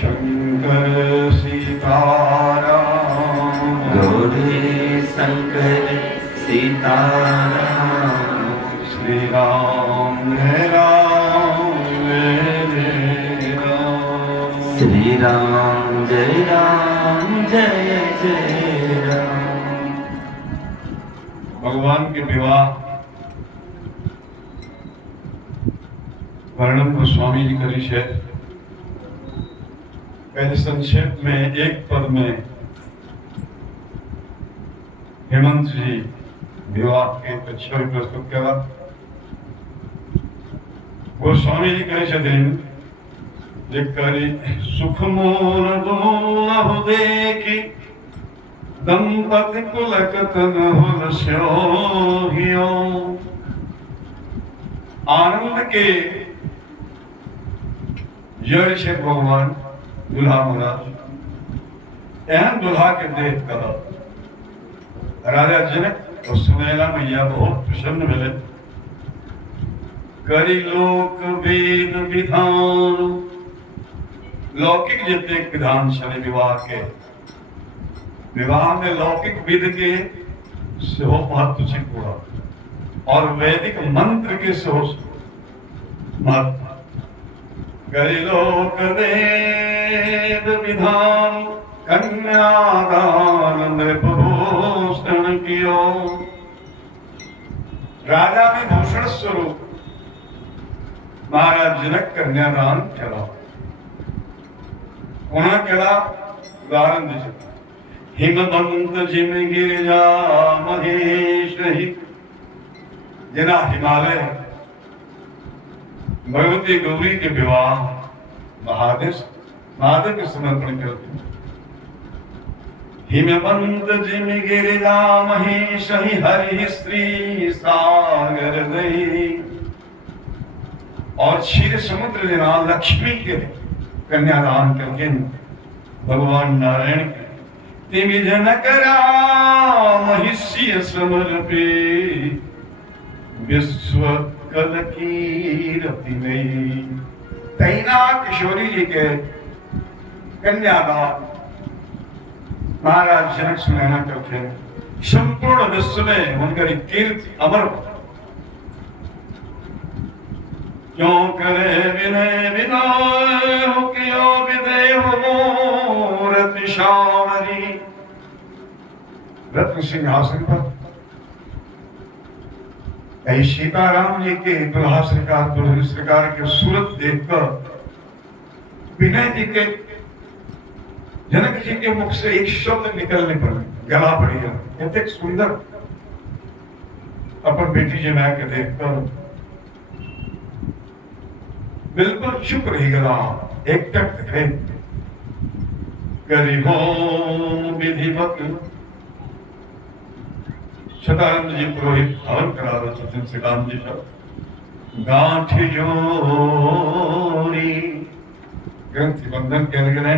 शंकर सीताराम, गौरी शंकर सीताराम। श्री राम जय राम जय राम, श्री राम जय जय राम। भगवान के विवाह वर्णन गोस्वामी जी करी है। पहले संक्षेप में एक पद में हेमंत जी विवाह के छवि प्रस्तुत किया। गोस्वामी जी कहे छथिन जे करी सुख मोर दुर्लभ देखी, दंपति कुलकतन होल स्योहियो। आनंद के जड़ से भगवान दुल्हा महाराज एहन दुल्हा के देख कर राजा जनक और सुनैना मैया बहुत प्रसन्न भेले। करी लोक वेद विधान, लौकिक जतेक विधान छले विवाह के, विवाह में लौकिक विधि के सेहो महत्व छै पूरा और वैदिक मंत्र के सेहो महत्व। करी लोक वेद विधान, कन्यादान नृपभूषण कियो। राजा में भूषण स्वरूप महाराज जनक कन्यादान केला। कोना केला उदाहरण दीजिए। हिमवंत जिम गिरिजा महेश ही, जना हिमालय भगवती गौरी के विवाह महादेव के समर्पण करते। हिमवंत जिम गिरिजा महेश ही, हरि श्री सागर दई। और क्षीर समुद्र जना लक्ष्मी के कन्यादान करके भगवान नारायण के तिमि जनक राम महिष्य समर्पे, विश्व कल कीरति में। तैना किशोरी जी के कन्यादान महाराज जनक सुनैना करते संपूर्ण विश्व में उनका कीर्ति अमर। क्यों करे विनय विनय हो, क्यों विदय हो मूरति श्यामरी। रत्न सिंहासन पर सीताराम जी के दुल्हा सरकार दुल्हन सरकार के सूरत देखकर विनय जी के जनक जी के मुख से एक शब्द निकलने पर गला पड़ गया। इतने सुंदर अपन बेटी जी मैं के देखकर बिल्कुल चुप रही गला। एक टक है करी हो विधिवत। सदानंद जी पुरोहित हवन करा रहे थे श्रीराम जी पर। गांठ जोड़ी ग्रंथि बंधन कर गए।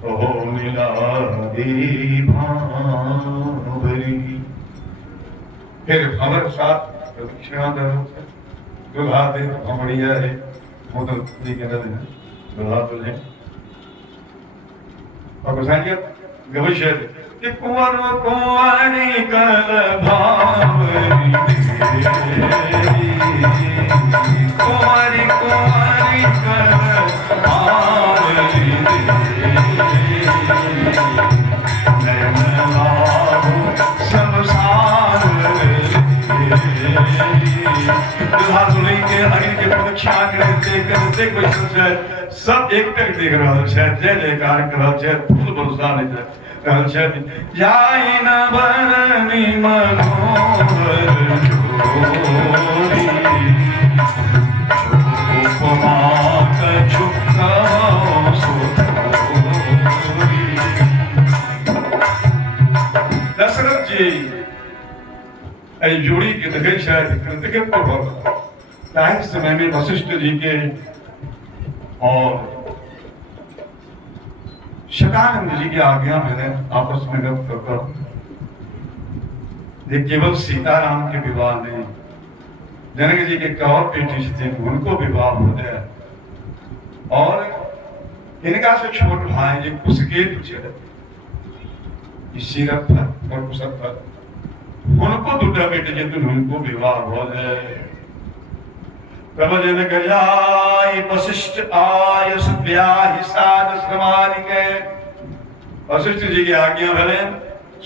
ओ नीलादी भावरी। फिर भंवर साथ प्रदक्षिणा दरो दुल्हा दे भंवरिया है मोदल जी के नद है दुल्हा दुल्हे। और बसाइए गवैश्य कि कुंवर कुंवारी कल भावरी, कुंवारी कुंवारी कल भावरी। नयन लाभो सब सार दुल्हा दुल्हन के अग्नि के प्रदक्षिणा करते कोई सब एक टक देख रहा है। जय जयकार कर रहा है, फूल बरसा नहीं जाय न बरनी मनोहर जोरी। उपमा कछुका सोरी। दशरथ जी जोड़ी के देखे शायद कृतज्ञता भाव समय में वशिष्ठ जी के और शतानंद जी की आज्ञा मैंने आपस में गप कर ये केवल सीताराम के विवाह नहीं, जनक जी के कौर बेटी थी उनको विवाह हो जाए और इनका से छोट भाई जी कुसकेत छे सिरप और कुसप उनको दूटा बेटे जे तुम उनको विवाह हो जाए तब जन गया वशिष्ठ आयस ब्याह साध समाधि के वशिष्ठ जी की आज्ञा भले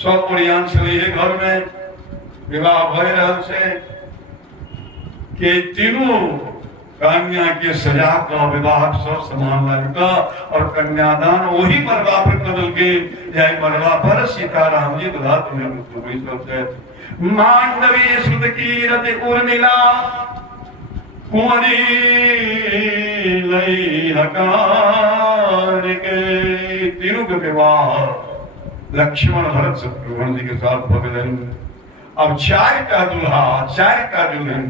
सब पुरियान चले घर में विवाह भय रहल से के तीनों कन्या के सजा का विवाह सब समान लगता और कन्यादान वही मरवा पर बदल के जाए मरवा पर सीताराम जी दुल्हा तुम्हें मृत्यु हुई सबसे मांडवी सुत कीरति उर्मिला कुंवरी लई हकार के तीनों के विवाह लक्ष्मण भरत शत्रुघ्न जी के साथ भगवान अब चार का दुल्हा चार का दुल्हन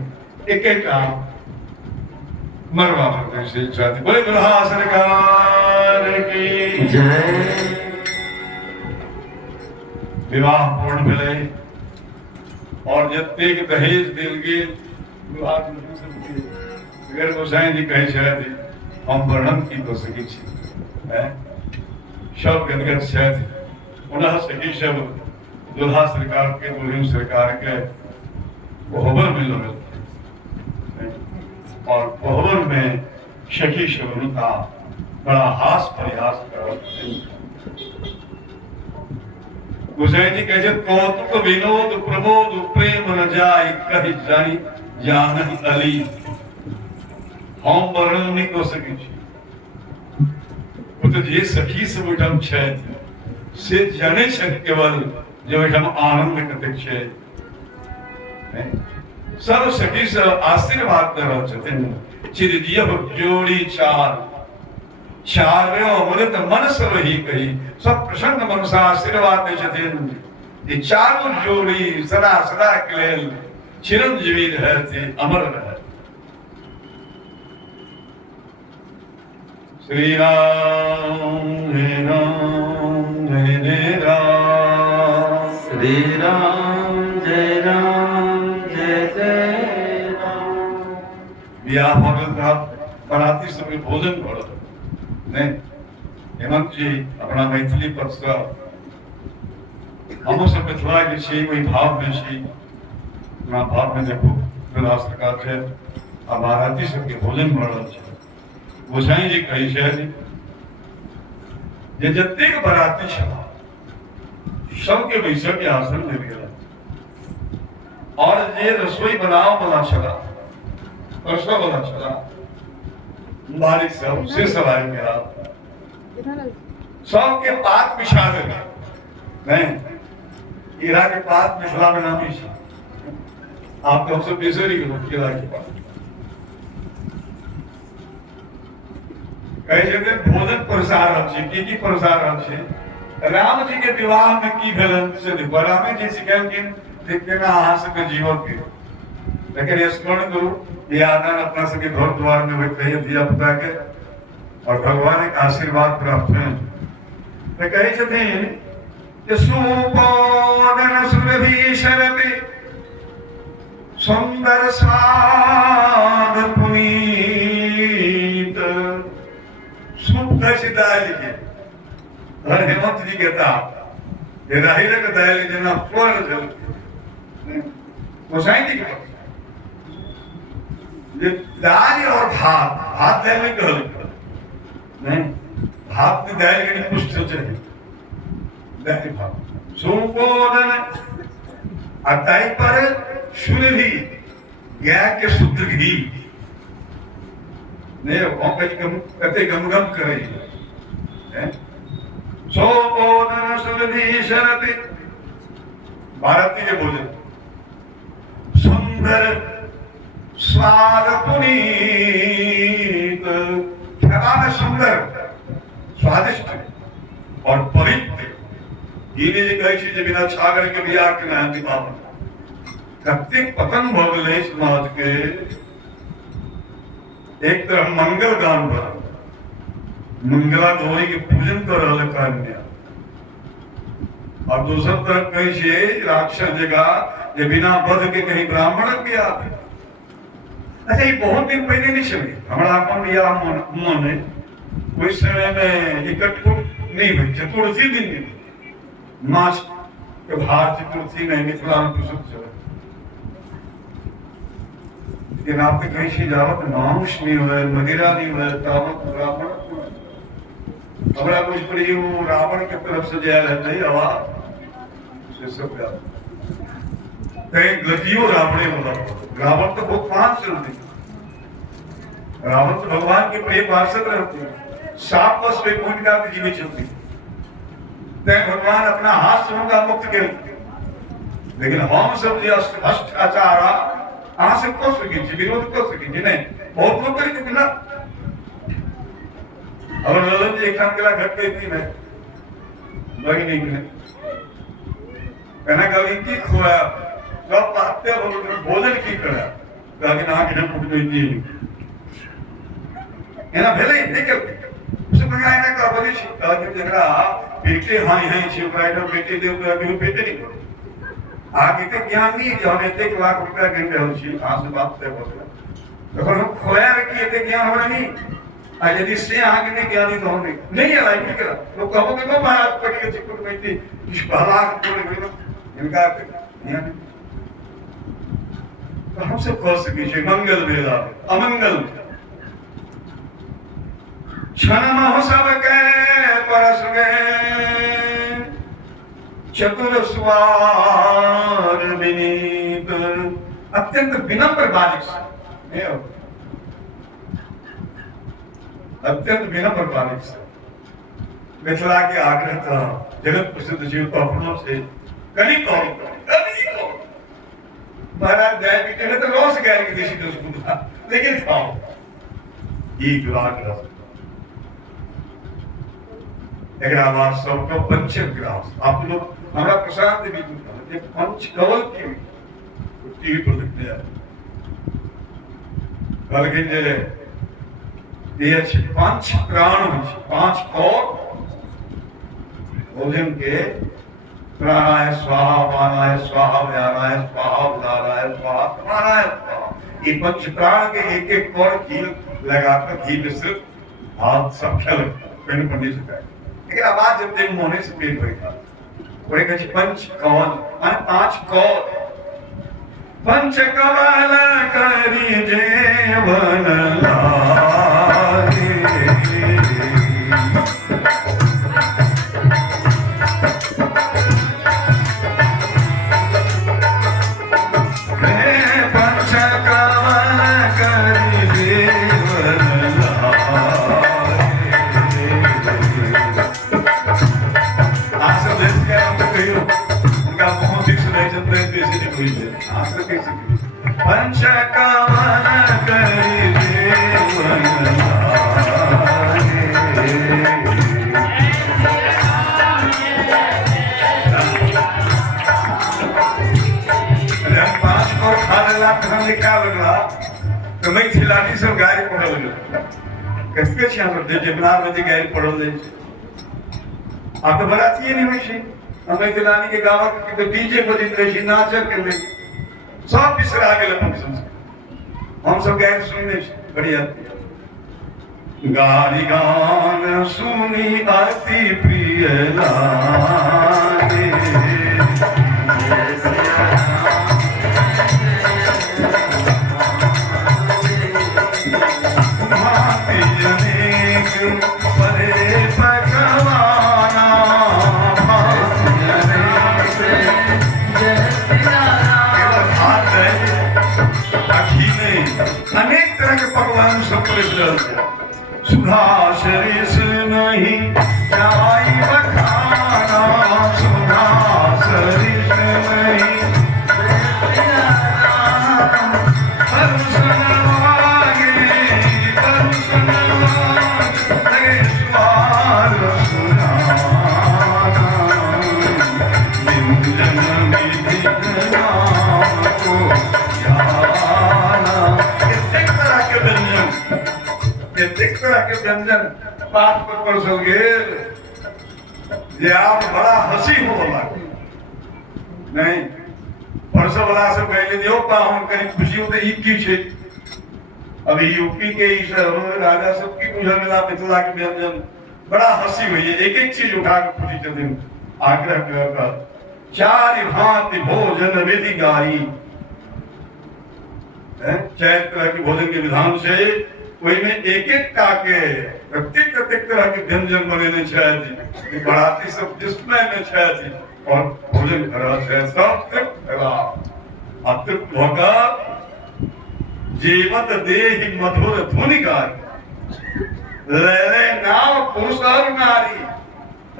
एक एक का मरवा भगवान से शादी बोले दुल्हा सरकार की जय। विवाह पूर्ण मिले और जत्ते के दहेज दिल के दुल्हा अगर गोसाई जी कहे शायद हम वर्णन की तो सकी है सब गदगद शायद उन्हें सही सब दुल्हा सरकार के दुल्हन सरकार के कोहबर में लोग और कोहबर में सखी शबन का बड़ा हास प्रयास कर गोसाई जी कहे कौतुक विनोद प्रबोध प्रेम न जाय कही जानी जानन अली हम वर्णन नहीं कर सके वो तो जे सखी सब उठम छै से जाने छै केवल जो हम आनंद करते छे सब सखी सब आशीर्वाद कर रहल छथिन चिरजीव जोड़ी चार चारो अमृत मन सब ही कही सब प्रसन्न मन से आशीर्वाद दे छथिन ये चारों जोड़ी सदा सदा के लेल चिरंजीवी रहते अमर रहे श्री राम जय राम श्री राम जय जय राम। ब्याह भगत का बराती समय भोजन करो नहीं हेमंत जी अपना मैथिली पक्ष का हम सब मिथिला के छी वही भाव में छी अपना भाव में देखो दुल्हा सरकार छे आ बराती सबके भोजन बढ़ल छे गोसाई जी कही छे जे जतेक बराती छला सबके बैसक के आसन मिल गया और जे रसोई बनाओ वाला छला परसों वाला छला बारिश सब से सवाल मेरा सबके पात बिछा दे नहीं ईरा के पात मिथिला में नाम ही आप तो सब बेसरी के लोग ईरा के पास कहे छे भोजन प्रसार अछि की प्रसार अछि राम जी के विवाह में की भेलन से रामे जी सिखेलखिन जे केना अहाँ सबके जीवन के लेकिन स्मरण करू ये आनंद अपना सबके घर द्वार में होते हैं दिया पुता के और भगवान के आशीर्वाद प्राप्त है तो कहे छथिन कि सुपोदन सुरभि शरति सुंदर स्वाद पुनीत सुख सीताल के और हेमंत जी कहता ये राहिल का दायल जना फल जल गोसाई जी के ये दाल और भात भात दाल में कहल नहीं भात में दाल के पुष्ट चाहिए दाल भात सुपोदन अताई पर सुरभि गाय के शुद्ध घी ने कते गमगम करे हैं सुपोदन सुरभि शरति भारतीय के भोजन सुंदर स्वाद पुनीत खाना में सुंदर स्वादिष्ट और पवित्र गीने जी कहे छी जे बिना छागर के बियाह के ना विवाह कते पतन भ गेलै समाज के एक तरफ मंगल गान पर मंगला गौरी के पूजन कर रहल कन्या और दूसरी तरफ कहे छी राक्षस जगह जे बिना वध के कहीं ब्राह्मण के आते अच्छा ये बहुत दिन पहले नहीं चली हमारा अपन बियाह मन है उस समय में इकट्ठुट नहीं हुई चतुर्थी दिन नहीं मास के भार चतुर्थी में मिथिला में प्रसिद्ध चले लेकिन आप कहीं से जावत मांस नहीं हुए मदिरा नहीं हुए तावत रावण हमारा कुछ पड़ी वो रावण की तरफ से जाया रहता है आवाज से सब कहीं गतियों रावणे बोला रावण तो बहुत पांच चलती रावण तो भगवान के प्रिय पार्षद रहते साप व स्वयं का जीवित चलती भगवान अपना हाथ से उनका मुक्त कर लेकिन हम सब जो अष्टाचारा आ से कर सके विरोध कर सके नहीं बहुत लोग करेंगे बिना और ललन जी एक काम के लिए घट गई थी मैं लगी नहीं मिले कहना गली की खोया सब पाते भोजन की करा ताकि ना के जब उठ गई थी एना भेले निकल सुपंगा एना का बोली ताकि जगरा बेटे हाई हाई शिवराय नो बेटे देव तो अभी बेटे नहीं आगे ते ज्ञान नहीं जो हमें 1 लाख रुपया गिन रहे छी आज बात से बोल तो हम खोया कि ते ज्ञान हमरा नहीं आज यदि से आगे नहीं ज्ञानी तो हम नहीं है लाइफ करा तो कहो कि महाराज पढ़ के चिकुट में थी इस भला कोने गयो इनका ज्ञान तो हम सब कह सके छे मंगल बेला अमंगल क्षण महोत्सव के परस गए चतुर स्वार विनीत अत्यंत विनम्र बालिक अत्यंत विनम्र बालिक मिथिला के आग्रह था जगत प्रसिद्ध जीव को अपनों से कली कहो महाराज दया की कहने तो रोज गए कि देशी दोस्त बुधा लेकिन खाओ ये ग्रास रस एक आवाज सबको पंचम ग्रास आप लोग हमारा प्रशांत भी ये पंच कवल की टीवी पर दिखते हैं बल्कि ये पांच प्राण पांच कौर भोजन के प्राणाय स्वाहा पानाय स्वाहा व्यानाय स्वाहा उदाराय स्वाहा समानाय स्वाहा ये पंच प्राण के एक एक कौर घी लगाकर घी मिश्रित हाथ सब खेल पिंड पंडित से लेकिन आवाज जब दिन मोहने से पेट भरेगा और एक पंच कौन पांच कौर पंच कवल करी जेवन लागे पंच कवल करी जेवन पंचकवन करी देवन पांच को खाने लाख हम लिखा लगा तो मैं खिलाड़ी सब गाड़ी पढ़ लगा कैसे छान दे जमना में गाड़ी पढ़ ले आप तो बराती ही नहीं हुई हमें खिलाड़ी के गाँव के तो डीजे पर दिन रही नाचर कर ले सब बिसरा गेल फंक्शन हम सब गए सुनने बढ़िया गारी गान सुनी आरती प्रिय लागे भांति अनेक परे पकवाना अनेक तरह के पकवान सब सुधा शरीस नहीं जाई बखाना सुधा शरीस नहीं परुषण लागे स्वार सुनाना निंजन विधि नाम को के व्यंजन बात पर परसल गेल जे आप बड़ा हंसी हो नहीं परसल वाला से पहले दियो पाहुन कहीं खुशी होते ई की छे अभी यूपी के इस राजा सबकी पूजा मिला मिथिला के व्यंजन बड़ा हंसी हुई है। एक एक चीज उठा के पूरी दिन आग्रह कर चार भांति भोजन विधि गाई। चैत्र की भोजन के विधान से वही में एक एक का के प्रत्येक प्रत्येक तरह के व्यंजन बने ने जी बढ़ाती सब जिसमें में जी और भोजन करा सब तृप्त करा अतृप्त होकर जीवत देहि मधुर धुनि गाई ले नाम पुरुष और नारी।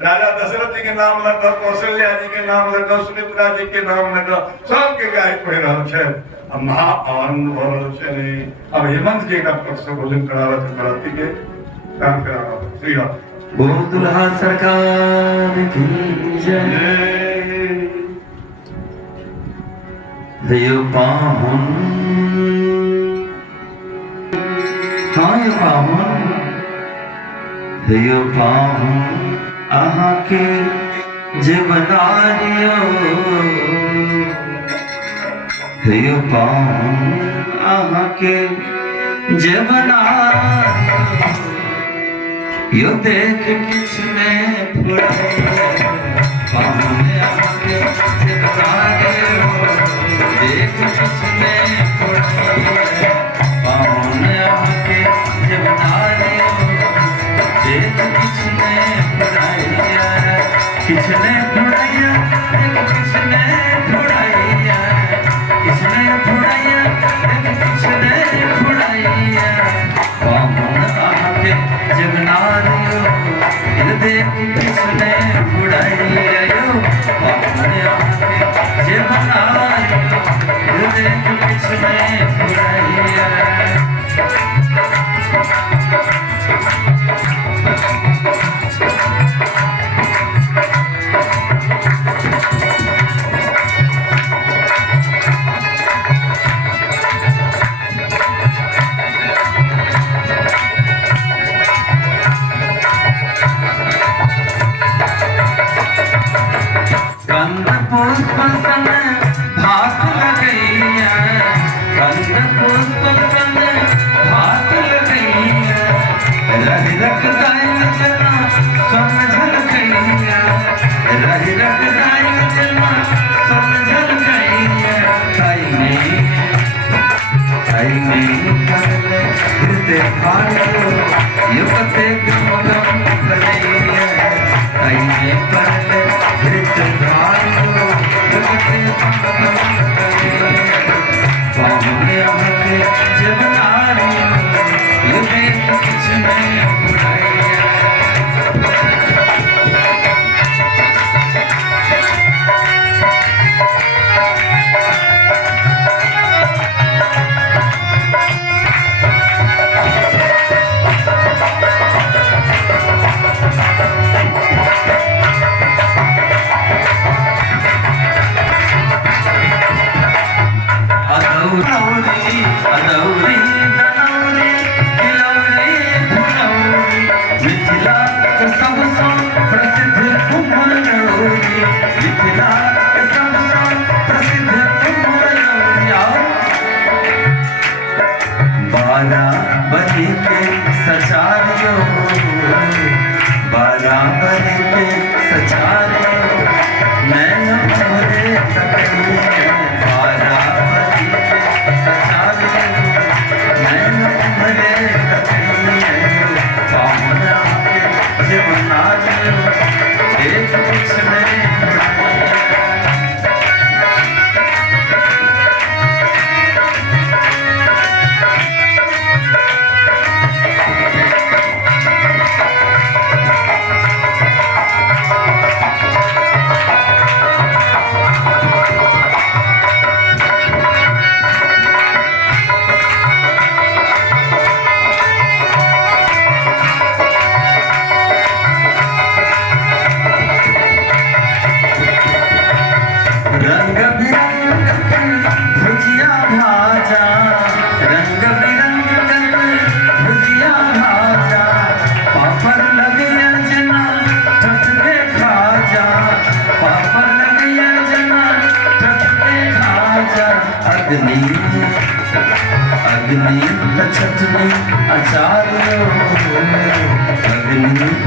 राजा दशरथ जी के नाम लगा, कौशल्या जी के नाम लगा, सुमित्रा जी के नाम लगा, सबके गाय पढ़ रहा है। अब महा आनंद हो रहा है। अब हेमंत जी का पक्ष भोजन करावा कराती के काम करावा। श्री राम बोल दुल्हा सरकार की जय। यो पाहुन हाँ यो पाहुन यो पाहुन आहाँ के जीवनारियो यो पाहुन आहाँ के जीवनारियो यो देख किसने फुराया पाहुन आहाँ के जीवनारियो देख किसने फुराया पाहुन आहाँ के जीवनारियो देख किसने फुराया किसने फुराया किसने फुराया किसने फुराया किसने फुराया पाहुन आहाँ के जीवनारियो दिल देख किसने फुराया यो पाहुन आहाँ के जीवनारियो दिल देख किसने फुराया। कंद पुष्प सन भात लगैया कंद पुष्प सन भात लगैया रहि रख दाई जना समझल गैया रहि रख दाई जना समझल गैया ताई में करले हृदय भालो यो कते गम करैया ताई में करले हृदय भालो यो कते गम करैया पाहुन आहाँ के जीवनारियो यो देख किसने फुराया। अदौरी दनौरी किलौरी फुलौरी मिथिला के सबसँ प्रसिद्ध कुम्हरौरी मिथिला के सबसँ प्रसिद्ध कुम्हरौरी बाराबरी के सचारियो बाराबरी के सचारियो नैन मोहरे तकैया बाराबरी के सचारियो नैन मोहरे तकैया पाहुन आहाँ के जीवनारियो देख किसने फुराया।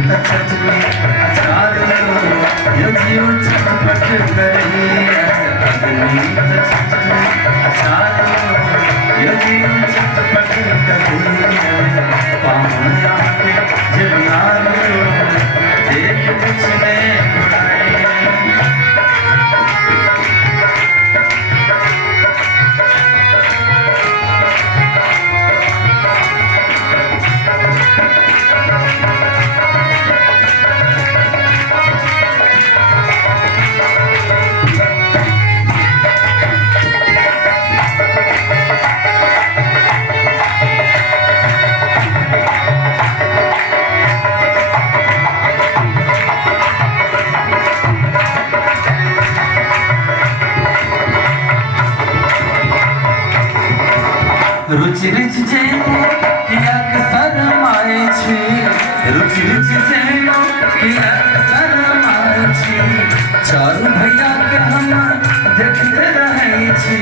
त चटनी अचार यो जीव चटपट करे अग्नि त चटनी अचार यो जीव चटपट करे पाहुना के जीवनार देख कुछ ने बुलाए रुचि रुचि जेनो किया के शरमाए छी रुचि रुचि जेनो किया के छे चारों भैया के हम देखते रहे छी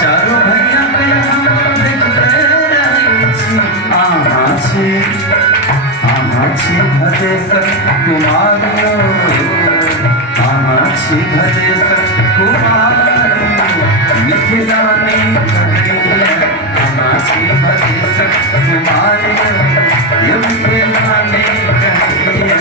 चारों भैया के हम देखते रहे छी आहा छी भदेशक कुमारियो आहा छी भदेशक कुमारियो मिथिला में कहिया आहा छी भदेशक कुमारियो ये मिथिला में कहिया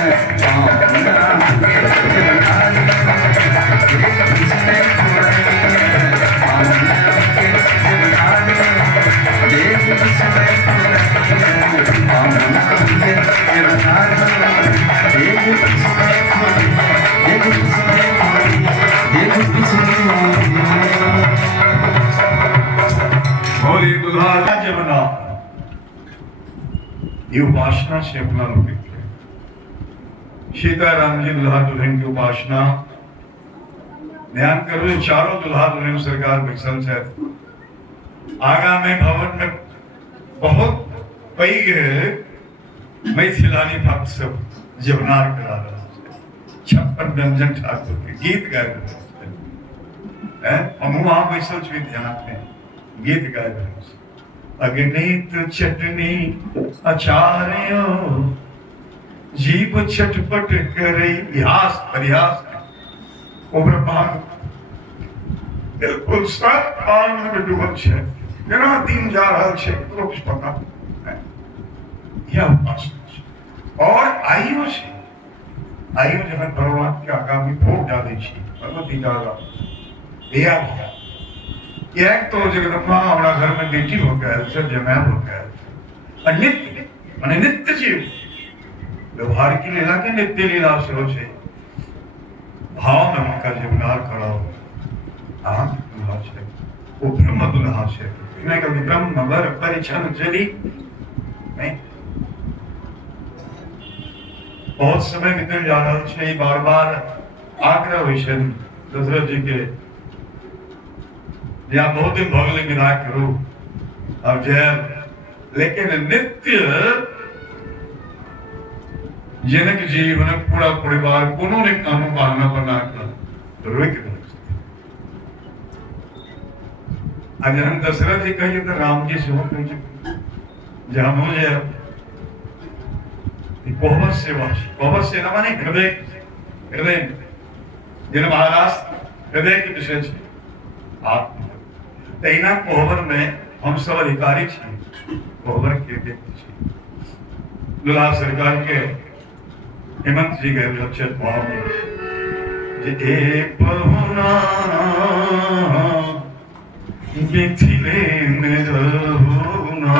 होली दुल्हा जमुना ये उपासना से अपना लोग सीताराम जी दुल्हा दुल्हन की उपासना ध्यान करो। ये चारों दुल्हा दुल्हन सरकार विकसन से आगामी भवन में बहुत पैघ मैथिलानी भक्त सब जवनार करा रहा है 56 व्यंजन ठाकुर के गीत गा रहे हैं हम वहां बैसल छी ध्यान में गीत गा रहे हैं अगणित चटनी अचार्यो जीव छटपट करे इतिहास परिहास ओ ब्रह्मांड बिल्कुल सब आनंद में डूबल है केना दिन जा रहल छै ककरो कुछ पता नहीं यह उपासना और आइयो से आइयो जब भगवान के आगामी भोग डाले छी भगवती दादा दिया एक तो जगदम्बा हमारा घर में बेटी हो गया सब जमाया हो गया नित्य माने नित्य जीव व्यवहार की लीला के नित्य लीला से हो छे भाव में उनका जीवनार खड़ा हो आह दुल्हा छे वो ब्रह्म दुल्हा छे इन्हें कभी ब्रह्म वर परिचन चली नहीं बहुत समय बीतल जा रहा छे बार बार आग्रह हुई छे दशरथ जी के या बहुत दिन भगले विदा करू अब जय लेकिन नित्य जनक जी उन्हें पूरा परिवार कोनो ने कानून बहाना बना कर रोक दे आज हम दशरथ जी कहिए तो राम जी से हो कहिए जहां मुझे कोहबर सेवा माने हृदय हृदय जिन महाराज हृदय के विषय छे आत्मा तैना कोहबर में हम सब अधिकारी छे कोहबर के व्यक्ति छे दुल्हा सरकार के हेमंत जी गए लक्षित भाव में जे पहुना मिथिले में रहुना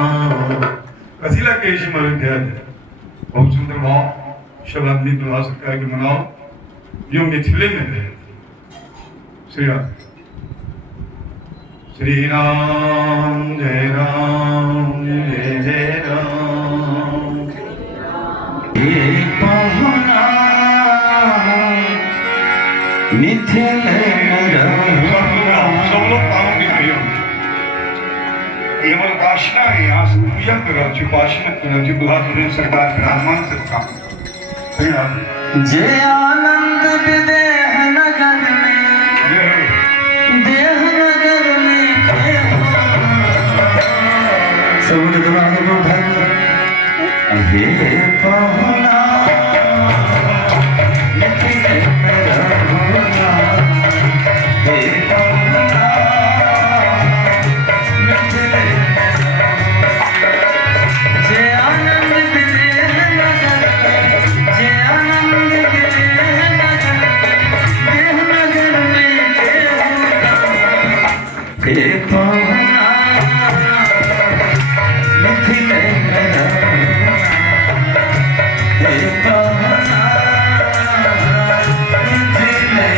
कथिला के इसी मर गया बहुत सुंदर भाव सब आदमी दुल्हा सरकार के मनाओ जो मिथिले में रहे श्री राम श्री राम जय राम ये पहुना मिथिले में रहुना सब लोग पावन भी करियो ये हमारी उपासना है यहाँ से पूजा करो जी उपासना करो जी दुल्हा दुल्हन सरकार के आह्वान से काम सही बात जे आनंद विदेह नगर में देह नगर में सब दुल्हा को हे पहुना पाहुना मिथिले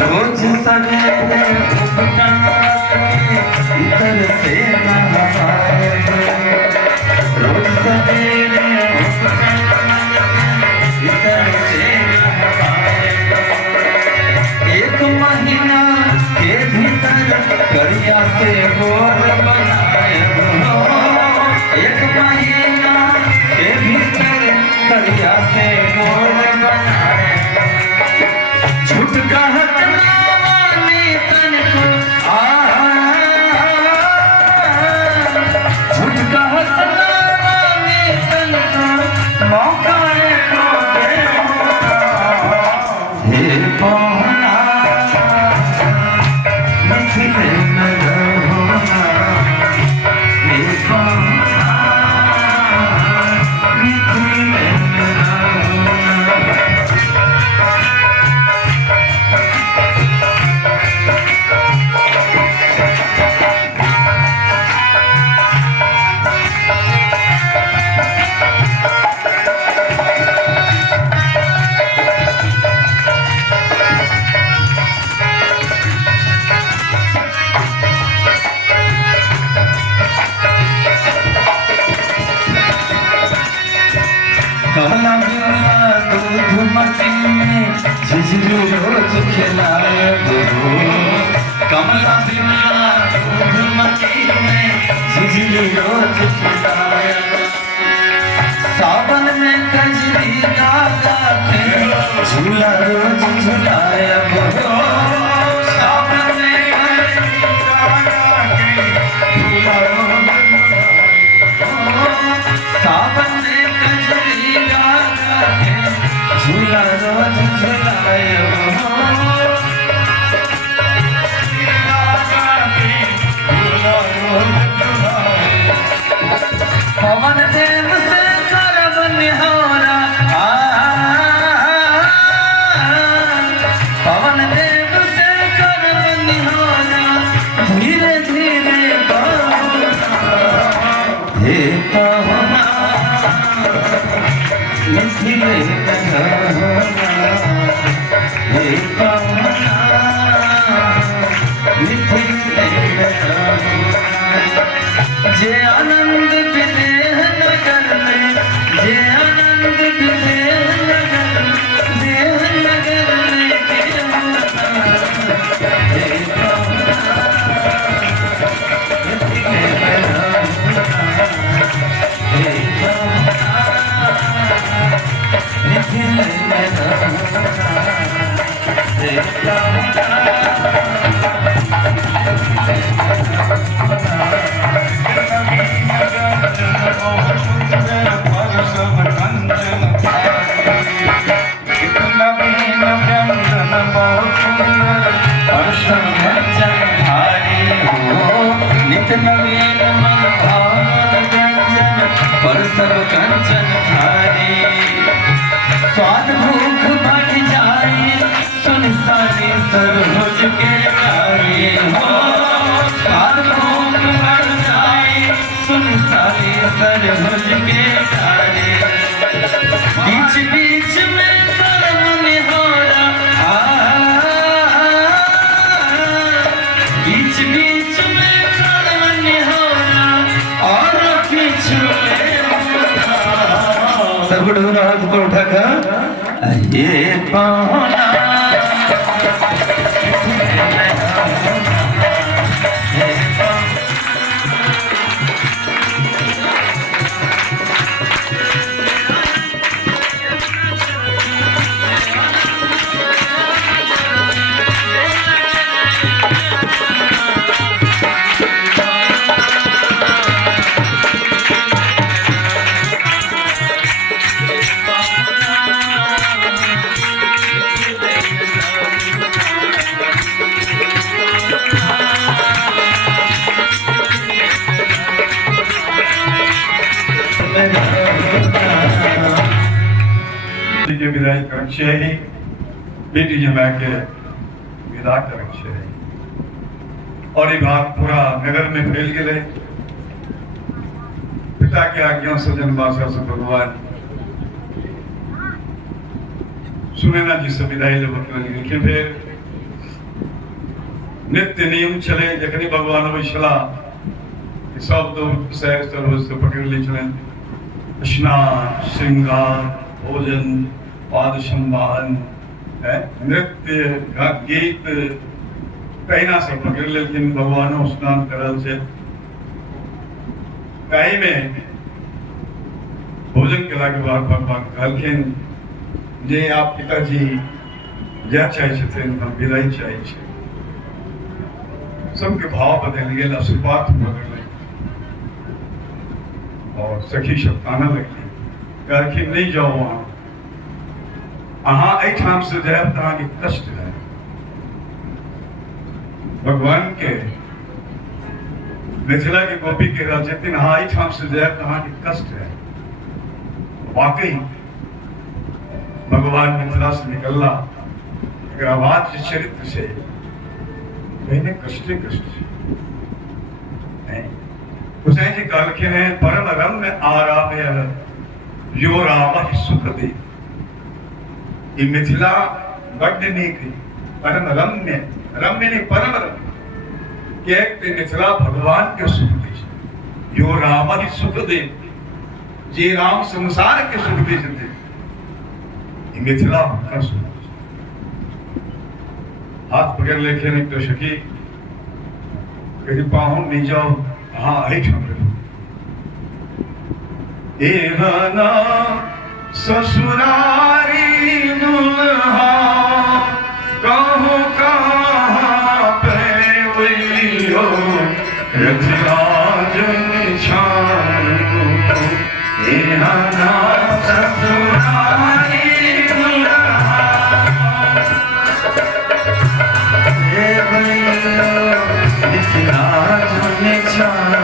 रोज सवेरे उठना इधर से नहाए रोज सवेरे उठना इधर से नहाए एक महीना के भीतर करिया से गोर बनाए एक महीना के भीतर करिया से गोर बनाए झूठ कहत नावानी तन को झूठ कहत नावानी तन को मौका को दे हे पाहुना मिथिले में रहोना हे पाहुना मिथिले में रहोना कमला बिना दूध मटी में झिझली रोज खिलाए कमला बिना दूध मटी में झिझली रोज खिलाए सावन में कजरी गागा के झूला रोज झुलाए सावन में कजरी गागा के झूला रोज सावन में कजरी गागा के झूला रोज झुलाए पवन देव से करब निहोरा पवन देव से करब निहोरा धीरे धीरे हे पाहुना मिथिले में रहोना हे पाहुना मिथिले में रहोना जे आनंद विदेह नगर में जे आनंद विदेह नगर देह नगर में के होना हे पाहुना मिथिले में रहोना हे पाहुना मिथिले में रहोना हे नित नवीन मन भावन व्यंजन पर सब कंचन थारी स्वाद भूख बढ़ जाए सुन सानी सरभुज के गारी स्वाद भूख बढ़ जाए सुन सानी सरभुज के गारी बीच बीच में शर्म निहोरा बीच बीच में शर्म निहोरा और पीछे सब लोग हाथ पर उठाकर ये पाहुना के विदाई कर ही बेटी जमा के विदा कर और ये बात पूरा नगर में फैल गए। पिता के आज्ञा सजन बासा से भगवान सुनैना जी से विदाई लेकिन फिर नित्य नियम चले जखनी भगवान वैशला सब तो सैर सर्वस्व पकड़ ले चले स्नान श्रृंगार भोजन पाद सम्मान नृत्य गीत कहना से पकड़ लेकिन भगवान स्नान करल से कहीं में भोजन के लागे बाद भगवान कहलखिन जे आप पिताजी जा चाहे थे हम विदाई चाहे सबके भाव बदल गए आशीर्वाद बदल और सखी शब्दाना लगी कहलखिन नहीं जाओ वहां अहाँ एठाम से जाए तहाँ के कष्ट है भगवान के मिथिला के गोपी के राजतिन हाँ एठाम से जाए तहाँ के कष्ट है। वाकई भगवान मिथिला से निकलना अगर आवाज चरित्र से मैंने कष्टे कष्ट हुसैन जी कहलखिन है परम रम्य आराम यो राम सुख दे ये मिथिला बड़ नीक परम रम्य रम्य ने परम रम्य के मिथिला भगवान के सुख दे यो राम ही सुख दे जे राम संसार के सुख दे ये मिथिला का सुख हाथ पकड़ लेके एक तो शकी कहीं पाहुन नहीं जाओ हाँ आई एहना ससुरारी दुल्हा कहो कहाँ पैवलियो रखराज निछान एहना ससुरारी दुल्हा रखराज निछान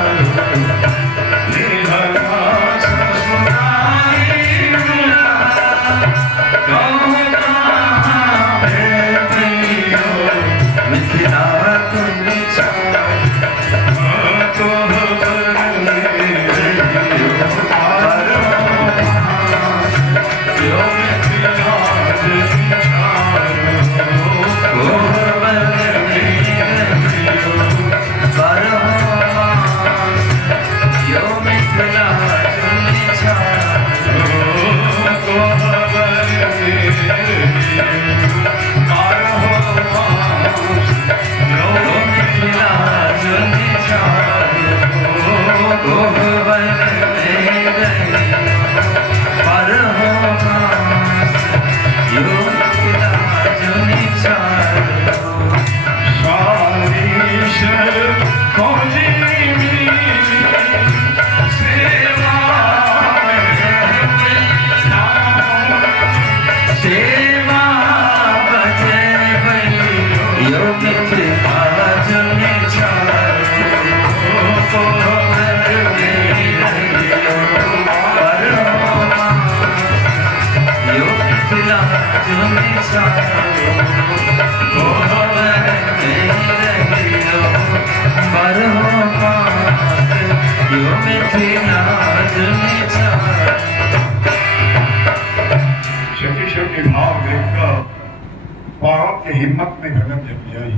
हिम्मत में भगत जब जाई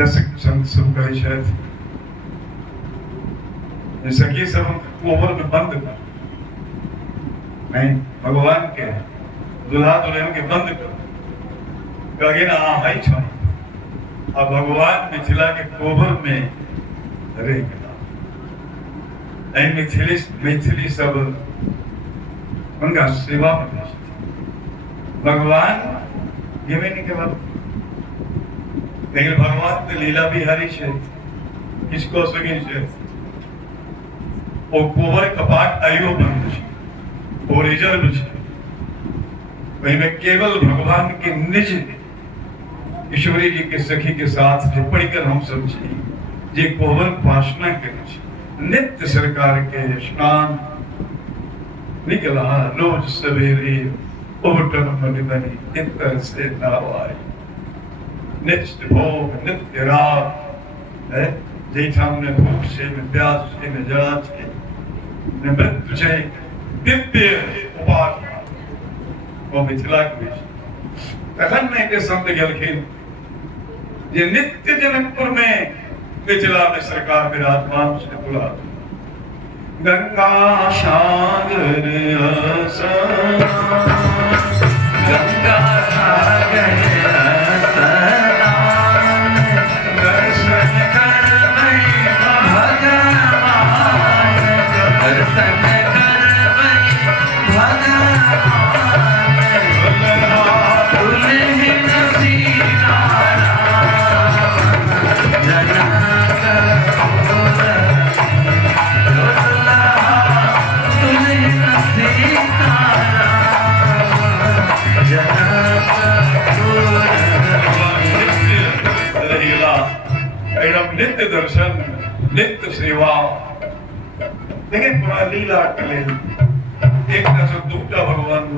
रसिक संत सब कहे शायद सखी सब कोबर में बंद कर नहीं भगवान के दुल्हा दुल्हन के बंद कर कहे ना हाई छा अब भगवान मिथिला के कोबर में रह गया मिथिली सब उनका सेवा में भगवान ये में नहीं कहवा लेकिन भगवान तो लीला बिहारी है किसको सके है वो कोवर कपाट आयो बंद है वो रिजर्व है वही में केवल भगवान के निज ईश्वरी जी के सखी के साथ टिप्पणी कर हम सब चाहिए जे कोवर उपासना के नित्य सरकार के स्नान निकला रोज सवेरे उठन मन बनी इतर से नावाई नित्य भोग नित्य राग है जेठाम ने भूख से न प्यास से न जला से न मृत्यु से दिव्य उपासना वो मिथिला की तखन में के संत गलखिन ये नित्य जनकपुर में मिथिला में सरकार विराजमान से बुला गंगा सागर गंगा सागर दर्शन कर भगवान दर्शन कर भगवान दुल्हन सीताराम नित्य दर्शन नित्य सेवा लेकिन पूरा लीला टले एक तरह दूटा भगवान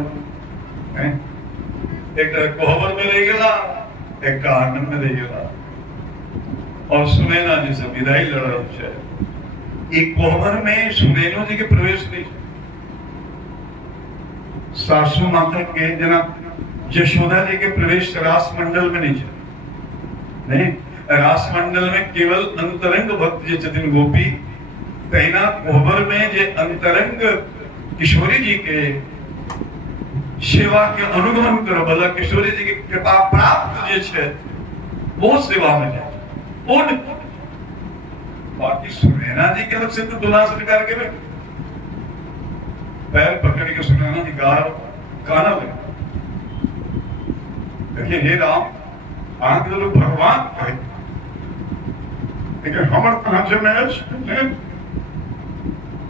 एक तरह कोहबर में रह गया एक का आनंद में रह गया और सुनैना जी से विदाई लड़ है एक कोहबर में सुनैनो जी के प्रवेश नहीं सासू माता के जना यशोदा जी के प्रवेश रास मंडल में नहीं रास मंडल में केवल अंतरंग भक्त जे चतिन गोपी तैना कोहबर में जे अंतरंग किशोरी जी के सेवा के अनुगमन करो भला किशोरी जी की कृपा प्राप्त जे छे वो सेवा में जाए वो बाकी सुनैना जी के अलग से तो दुल्हा स्वीकार के पैर पकड़ के सुनैना जी गाना लगे देखिए हे राम आंख लोग भगवान कहे लेकिन हमर कहां से मैच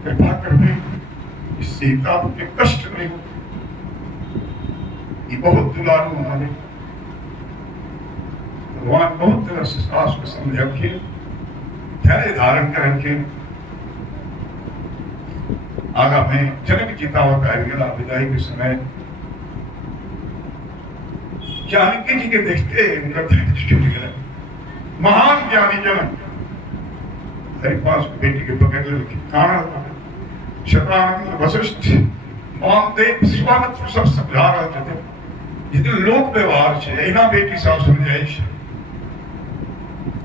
कृपा करने सीता के कष्ट नहीं ये बहुत दुलारू हमारे भगवान बहुत तरह से सास को समझ रखे धैर्य धारण कर रखे आगा में जनक जीता हुआ गया विदाई के समय जानकी जी के देखते उनका धैर्य छूट गया महान ज्ञानी जनक हरिपास बेटी के पकड़ लेके काना शतानंद वशिष्ठ महादेव विश्वामित्र सब समझा रहे थे जितने लोक व्यवहार छे एना बेटी साफ समझाई छे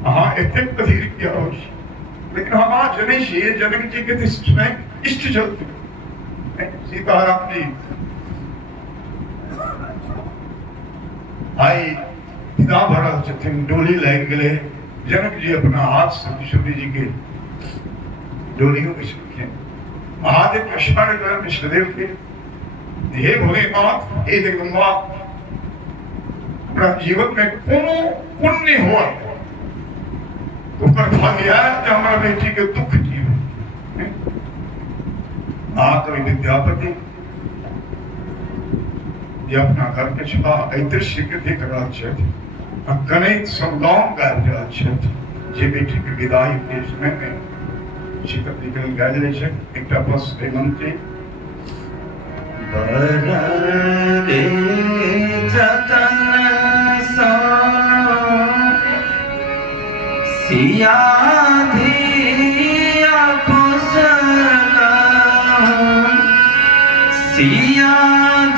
हाँ एते कधीर क्या हो लेकिन हमारा जने छे जनक जी के इसमें इष्ट चलते सीताराम जी आई पिता भरा छथिन डोली लग गए जनक जी अपना हाथ से किशोरी जी के डोलियों में रखे महादेव का स्मरण कर विष्णुदेव के हे भोलेनाथ हे जगदम्बा अपना जीवन में कोनो पुण्य हुआ तो कर भाग्य कि हमारा बेटी के दुख जीव महाकवि विद्यापति ये अपना घर के छुपा दृश्य के देख रहा थे कनेक संगाम गाय रहा थे जे बेटी के विदाई के समय में शिखर निकल गाय रहे थे एक बस हेमंती बरदे जतन सा सिया धिया पुसला सिया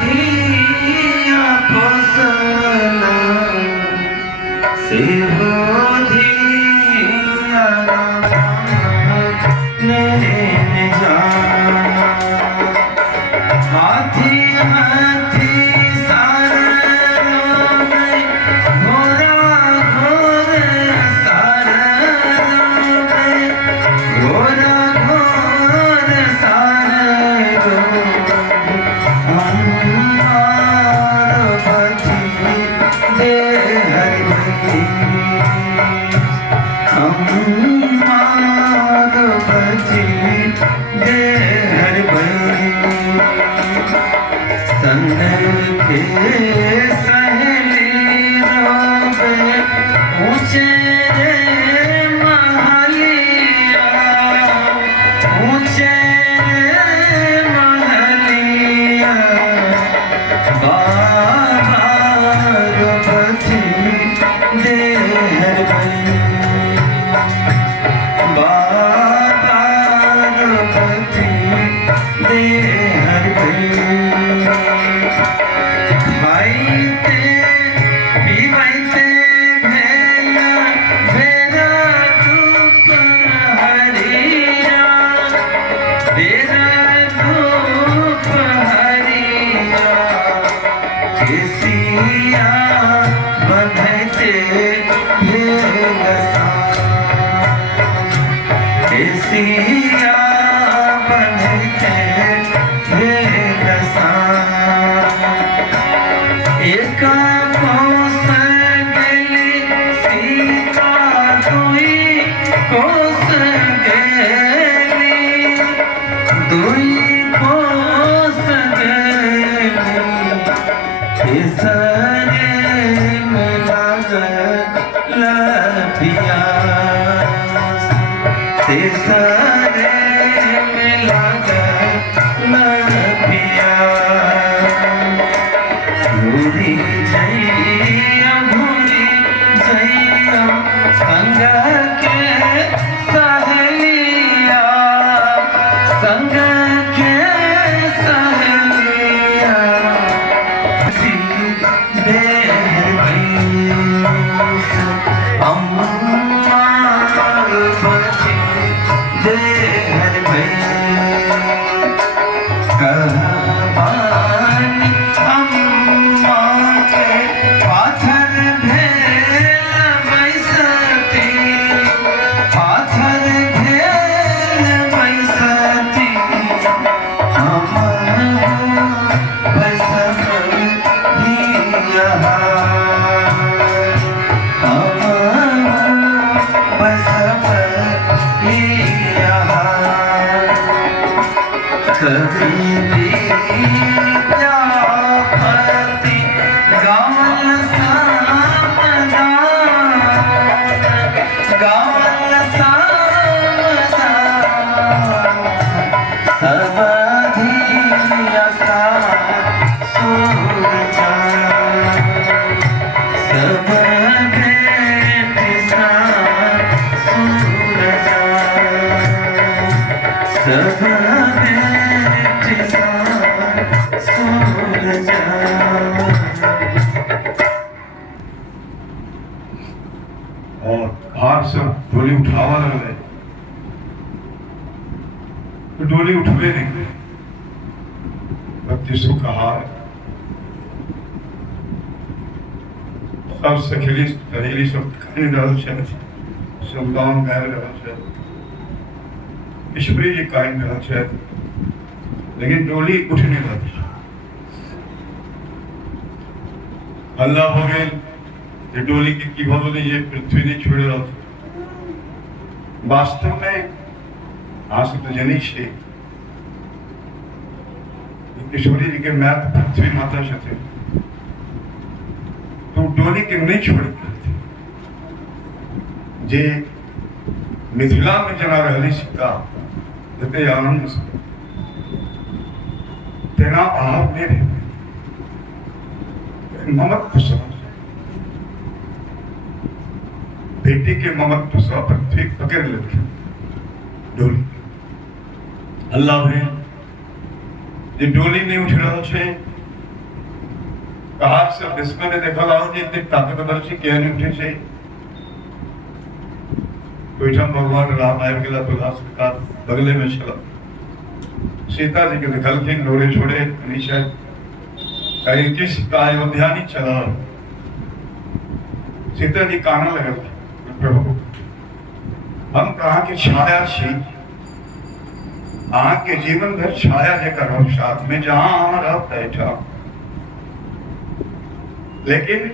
धिया पुसला से हो धिया ने जा हाथी हाथी सारा में घोड़ा घोड़े सारा में घोड़ा घोड़े सारे को हमारो बची दे हरि हमारो बची दे हरि संग के सहेली रोबे ऊंचे रे महलिया ऊंचे रे महलिया केसिया बंधते भेलसा केसिया बंधते भेलसा एक कोस गेली सीता दुई कोस गेली दुई कोस गेली केसरे में लागल पियास केसरे में लागल पियास भूरी जइया संग के सहेलिया संग के सहेलिया अम्मा बची देहर में कहबानी अम्मा के पाथर भेल बैसती पाथर भेल बैसती अम्मा बैसत कभी जापति गावल सामदा गावल सामदा सबधिया सा सूरजा सब भेट सा सूरजा सब और बाहर से डोली उठावा लग गए तो डोली उठवे नहीं गए बत्तीसों का हार सब सखेली सहेली सब खाने डाल सब गाँव गए डाल ईश्वरी जी कायम डाल लेकिन डोली उठने लगी अल्लाह हो गए ये डोली की भवने ये पृथ्वी ने छोड़ रहा था वास्तव में आज तो जनी छे किशोरी जी के मैथ पृथ्वी माता छे तो डोली के नहीं छोड़ थे जे मिथिला में जना रहली सीता जते आनंद से तेना भाव में रहे ममत्व समझ बेटी के ममत्व से पृथ्वी पकड़ लेते डोली अल्लाह भाई ये डोली नहीं उठ रहा है कहा से विस्मय ने देखा लाओ जी इतनी ताकतवर से क्या नहीं उठे से कोईठम भगवान राम आए के तुला सरकार बगले में चला सीता जी के निकल के लोरे छोड़े नीचे कहीं किस अयोध्या नहीं चला सीता जी काना लगे प्रभु हम कहा की छाया छी आग के जीवन भर छाया लेकर हम साथ में जहां हमारा बैठा लेकिन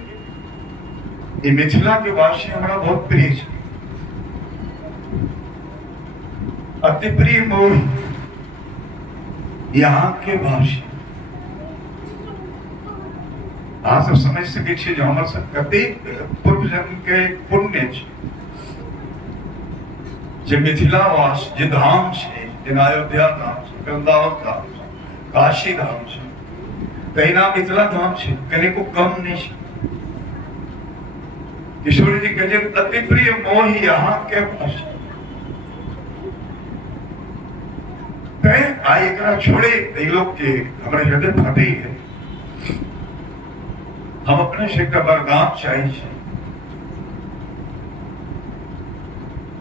ये मिथिला के वासी हमारा बहुत प्रिय है अति प्रिय मोह यहाँ के भाषी आज समझ सके छे जो हमारे साथ कतेक पूर्व जन्म के पुण्य छे जे मिथिलावास जे धाम छे जे अयोध्या धाम छे वृंदावन धाम छे काशी धाम छे कहीं मिथिला धाम छे कने को कम नहीं छे किशोरी जी कहे अति प्रिय मोह यहाँ के भाषी आ एकरा छोड़े ये लोग के हमारे हृदय फटे है हम अपने से बरगाम चाहिए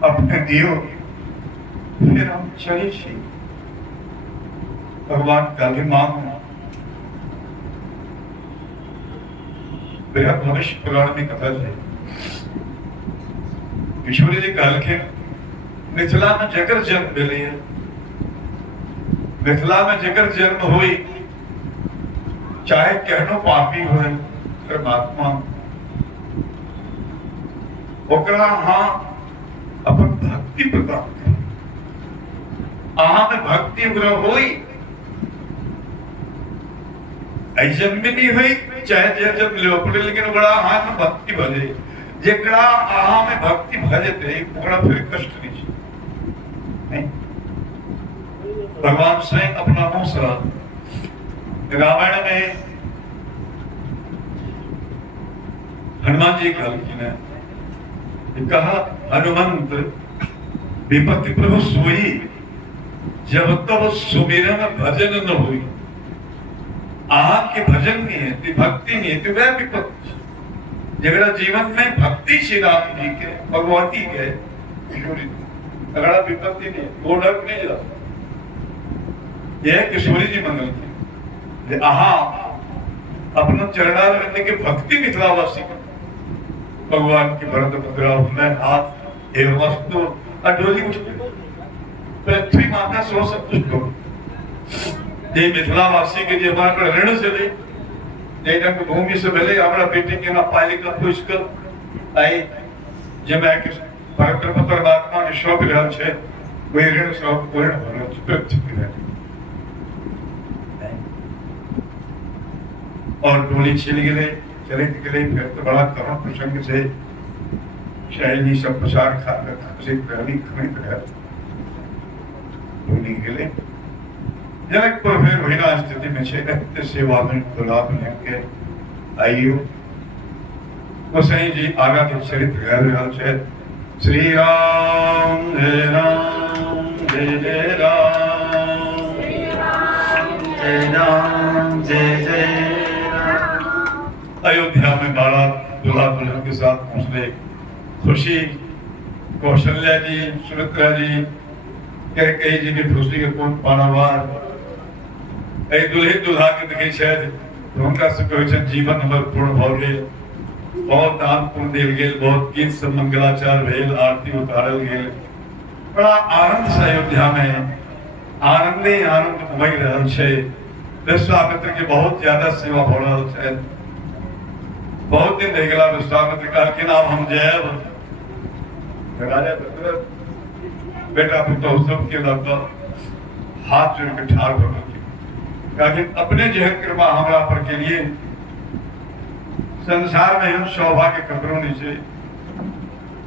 अपने दियो फिर हम चले छी भगवान का भी मांगो बृहद भविष्य पुराण में कथा है। ईश्वरी जी कहल के मिथिला में जगर जन्म मिले है, मिथिला में जगर जन्म हुई, चाहे कहनो पापी हो परमात्मा ओकरा हाँ अपन भक्ति प्रदान करे, अहाँ में भक्ति उग्र हुई, जन्म नहीं हुई चाहे जन्म ले पड़े, लेकिन बड़ा हाँ में भक्ति भजे, जेकरा अहाँ में भक्ति भजते ओकरा फिर कष्ट नहीं। भगवान स्वयं अपना मुंह से रामायण में हनुमान जी कहल कि कहा हनुमंत विपत्ति प्रभु सोई, जब तब सुमिरन भजन न हुई। के भजन नहीं है, ती भक्ति नहीं है, तो वह विपत्ति जगड़ा जीवन में भक्ति श्री राम जी के भगवती के अगड़ा विपत्ति नहीं है, वो डर नहीं जा। यह किशोरी जी मंगल की आहा अपना चरणार करने के भक्ति मिथिलावासी का भगवान के भरत मुद्रा में हाथ एवं वस्तु अडोली उठ पृथ्वी माता सो सब कुछ को जे मिथिलावासी के जे हमारा ऋण से ले जे रंग भूमि से मिले हमारा बेटे के ना पालिका पुष्कर आई जे मैं के परम परमात्मा ने शोक रहल छे वही ऋण सब पूर्ण होना पृथ्वी है। और डोली छिल गए चले गए, फिर तो बड़ा करुण प्रसंग से शायद जी सब प्रसार खाकर से पहली खरीद है डोली गए जनकपुर में वहीना स्थिति में छे सेवा में गुलाब लेके आइयो गोसाई जी आगा के चरित्र कर रहल छे। श्री राम जय राम जय जय राम, जय राम जय जय। अयोध्या में बाला दूल्हा दुल्हन के साथ पहुंचने खुशी कौशल्या जी सुमित्रा जी कई जी की खुशी के कौन पानावार दुल्हे दुल्हा के देखे शायद उनका से कोई जीवन हमर पूर्ण हो गए, बहुत दान पुण्य देल गेल, बहुत गीत सब मंगलाचार भेल, आरती उतारल गेल, बड़ा आनंद से अयोध्या में आनंदे आनंद उमड़ रहल छे। विश्वामित्र के बहुत ज्यादा सेवा हो रहल छे। बहुत दिन रह गया विश्वामित्र का कि नाम हम जैब राजा बेटा पुत्र सब के लगता हाथ जोड़ के ठाड़ हो गए, अपने जो है कृपा हमरा पर के लिए संसार में हम सौभाग्य ककरो नहीं छे,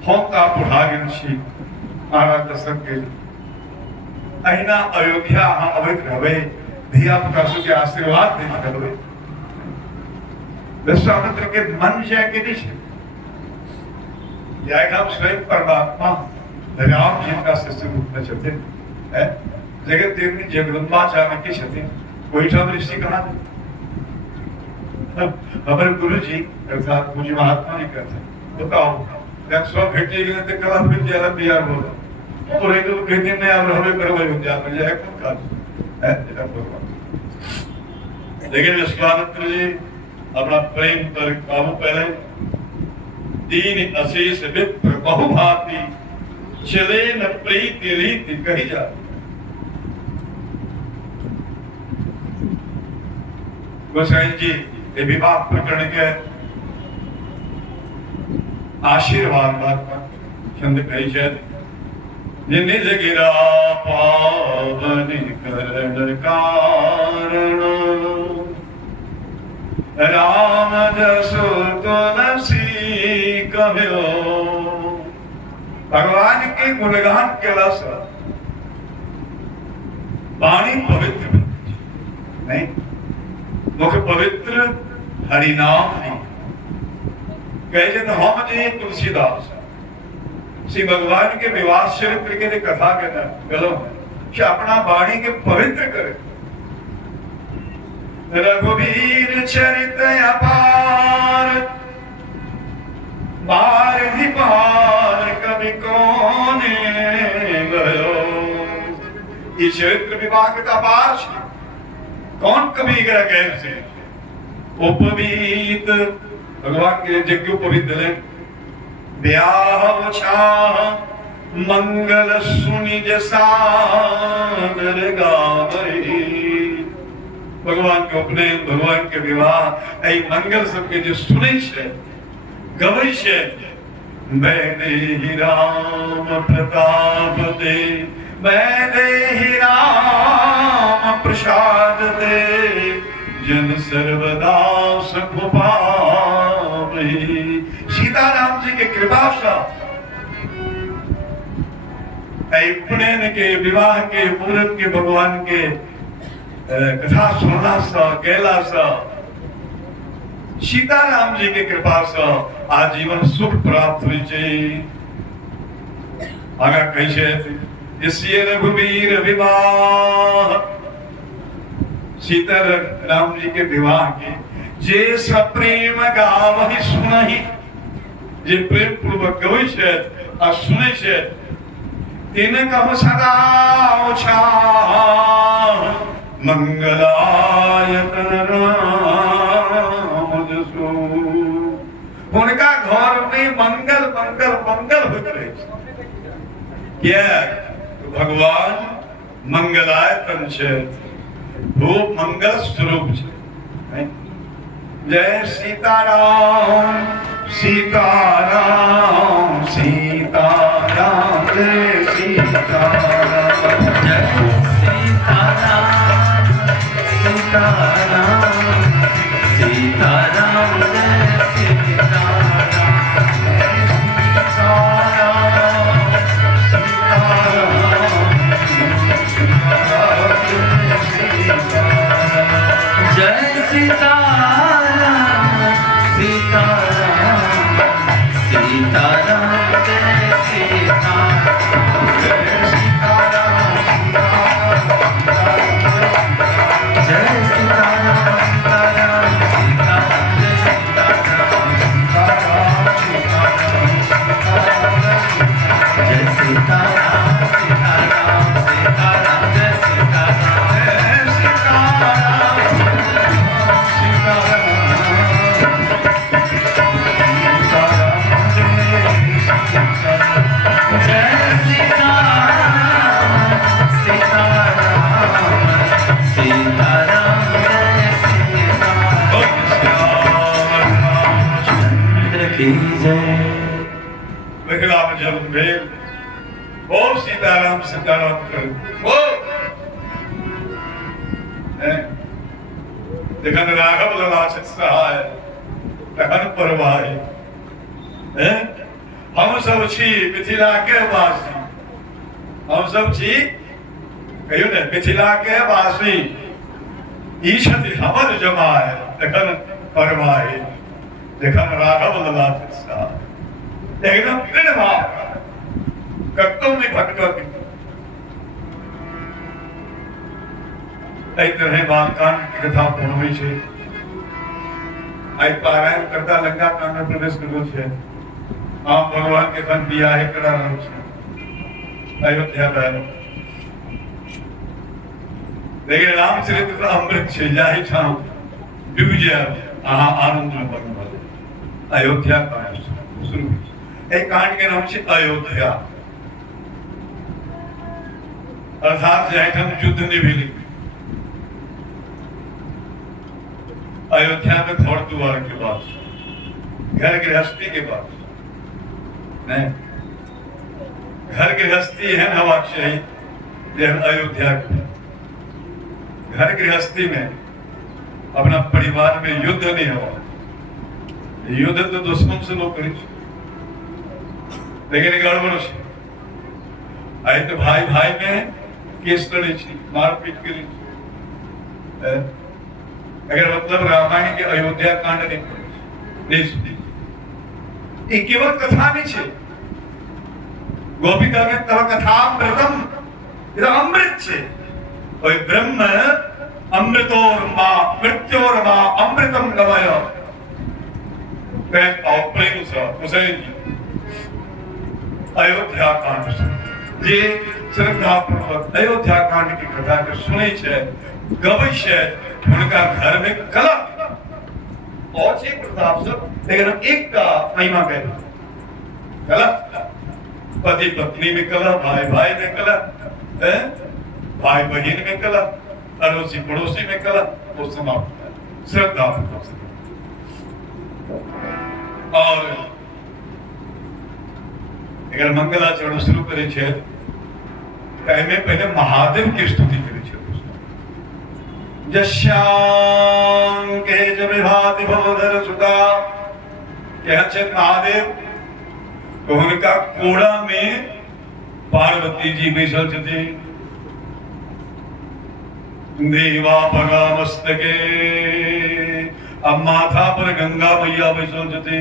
हम का बुढ़ा गेल छी महाराज दशरथ के अहिना अयोध्या हम अवैत रहबे, धिया पुता के आशीर्वाद देख रहबे। विश्वामित्र के मन जय के नहीं स्वयं परमात्मा राम जी का शिष्य रूप में चलते हैं, जगत देवनी जगदम्बाचार्य के छथिन कोई सब ऋषि कहा हमारे गुरु जी अर्थात पूज्य महात्मा जी कहते हैं बताओ जब सब भेटे गए तो कला फिर ज्यादा तैयार हो और एक तो कहते में आप रहबे करबे हो जाए मिल जाए कौन काज है तेरा भगवान। लेकिन विश्वामित्र जी अपना प्रेम पर काबू पहले दीन अशेष विप्र बहुभांति चले न प्रीति रीति कही जा। गोसाई जी ये विवाह प्रकरण के आशीर्वाद छंद कही जाए निज गिरा पावन करण कारण राम जसो तुलसी कहो। भगवान के गुणगान के रस वाणी पवित्र नहीं, मुख पवित्र हरिनाम नहीं कहे तो हम जी तुलसीदास श्री भगवान के विवाह चरित्र के लिए कथा के गलो कि अपना वाणी के पवित्र करे। रघुवीर चरित अपार बार ही पार कवि कोने गयो। ये चरित्र विवाह का पार कौन कवि गया गैर से उपवीत भगवान के यज्ञोपवीत दिले ब्याह छाह मंगल सुनि जसादर गावई। भगवान के उपनयन, भगवान के विवाह, ऐ मंगल सबके जो सुनै छै, गवै छै। मैंने ही राम प्रताप दे, मैंने ही राम प्रसाद दे, जन सर्वदा सुख पावै। सीताराम जी के कृपा से उपनयन के, विवाह के, मुहूर्त के, भगवान के कथा सुनला सा, गेला सा, सीताराम जी के कृपा से आजीवन सुख प्राप्त हुई छै। आगा कैसे इसलिए रघुवीर विवाह, सीता राम जी के विवाह के जे सप्रेम गावहि सुनहि, जे प्रेम पूर्वक गवै छै आ सुनै छै, तिन कहु सदा उछाह, मंगलायतन राम जसु। हुनका घर में मंगल मंगल मंगल होइत रहै छै। किया भगवान मंगलायतन छै, वो मंगल स्वरूप छै। जय सीताराम सीताराम सीताराम, जय सीताराम, जय सीताराम सीताराम सीताराम, जय सीताराम जय सीताराम सीताराम सीताराम, जय सीताराम, जय सीताराम सीताराम सीताराम, जय सीताराम सीताराम सीताराम, जय सीताराम सीताराम सीताराम, जय विकलाम जब भेल ओ सीताराम सीताराम कर ओ जखन राघव ललाछित सहाय तखन परवाही। हम सब छी मिथिला के वासी, हम सब छी कहियो ने मिथिला के वासी, ई छथि हमर जमाय तखन परवाही। जखन राघव ललाछित सहाय एकदम दृढ़ भाव, कतौ नहीं भटकत। एहि तरह बालकांड की कथा पूर्ण हुई छै। आई पारायण करता लंका कांड में प्रवेश करो छै। आप भगवान के खन बियाह करा रहल छै अयोध्या में। लेकिन रामचरित्र तो अमृत छै, जाहि ठाम डूबि जायब अहाँ आनंद में बनब। अयोध्या कांड शुरू। एक कांड के नाम छै अयोध्या, अर्थात जाहिठाम युद्ध नहीं भेल। अयोध्या में घर द्वार के पास, घर गृहस्थी के पास नहीं, घर गृहस्थी है हवा चाहिए। अयोध्या के घर गृहस्थी में अपना परिवार में युद्ध नहीं हुआ। युद्ध तो दुश्मन से लोग करी, लेकिन गड़बड़ से आई तो भाई भाई में केस लड़े, मारपीट के लिए। अगर मतलब रामायण के अयोध्या कांड नहीं सुनी, केवल कथा नहीं छे। गोपिका में तव कथामृतम, इधर अमृत छे। ओय ब्रह्म अमृतोर्मा मृत्योर्मा अमृतम गवय। प्रेम से हुसैन जी अयोध्या कांड से जे श्रद्धा पूर्वक अयोध्या कांड की कथा के सुने छे, गवै छे, उनका घर में कलह और प्रताप सब लेकिन हम एक का महिमा कह कला, पति पत्नी में कला, भाई भाई में कला, भाई बहन में कला, अड़ोसी पड़ोसी में कला, वो समाप्त श्रद्धा। और अगर मंगलाचरण शुरू करे छे में पहले महादेव की स्तुति करे छे। यश्याम के जब भाति भवधर सुता कह छे महादेव तो उनका कोड़ा में पार्वती जी बैसल छे, देवा पगा मस्तके, अब माथा पर गंगा मैया बैसल छे।